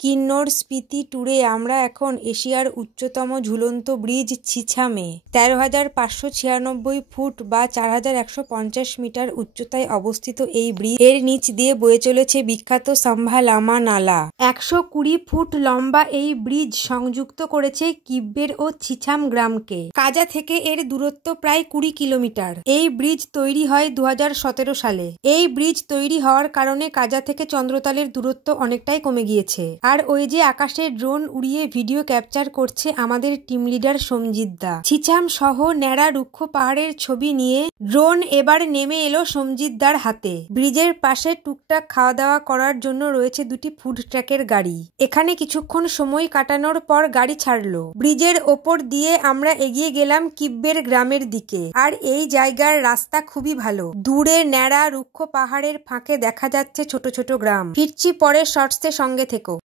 কিন্নর স্পিতি ট্যুরে আমরা এখন এশিয়ার উচ্চতম ঝুলন্ত ব্রিজ ছিছামে ১৩,৫৯৬ ফুট বা ৪,১৫০ মিটার উচ্চতায় অবস্থিত এই ব্রিজ এর নিচ দিয়ে বয়ে চলেছে বিখ্যাত সাম্ভা-লামা নালা। ১২০ ফুট লম্বা এই ব্রিজ সংযুক্ত করেছে কিব্বের ও ছিছাম গ্রামকে। কাজা থেকে এর দূরত্ব প্রায় ২০ কিলোমিটার। এই ব্রিজ তৈরি হয় ২০১৭ সালে। এই ব্রিজ তৈরি হওয়ার কারণে কাজা থেকে চন্দ্রতালের দূরত্ব অনেকটাই কমে গিয়েছে। আর ওই যে আকাশে ড্রোন উড়িয়ে ভিডিও ক্যাপচার করছে আমাদের টিম লিডার সঞ্জিত দা। ছিছাম সহ ন্যাড়া রুক্ষ পাহাড়ের ছবি নিয়ে ড্রোন এবার নেমে এলো সঞ্জিত দার হাতে। ব্রিজের পাশে টুকটাক খাওয়া দাওয়া করার জন্য রয়েছে দুটি ফুড ট্রাকের গাড়ি। এখানে কিছুক্ষণ সময় কাটানোর পর গাড়ি ছাড়লো। ব্রিজের ওপর দিয়ে আমরা এগিয়ে গেলাম কিব্বের গ্রামের দিকে। আর এই জায়গার রাস্তা খুবই ভালো। দূরে ন্যাড়া রুক্ষ পাহাড়ের ফাঁকে দেখা যাচ্ছে ছোট ছোট গ্রাম। ফিরছি পরের শর্টসে, সঙ্গে থেকো।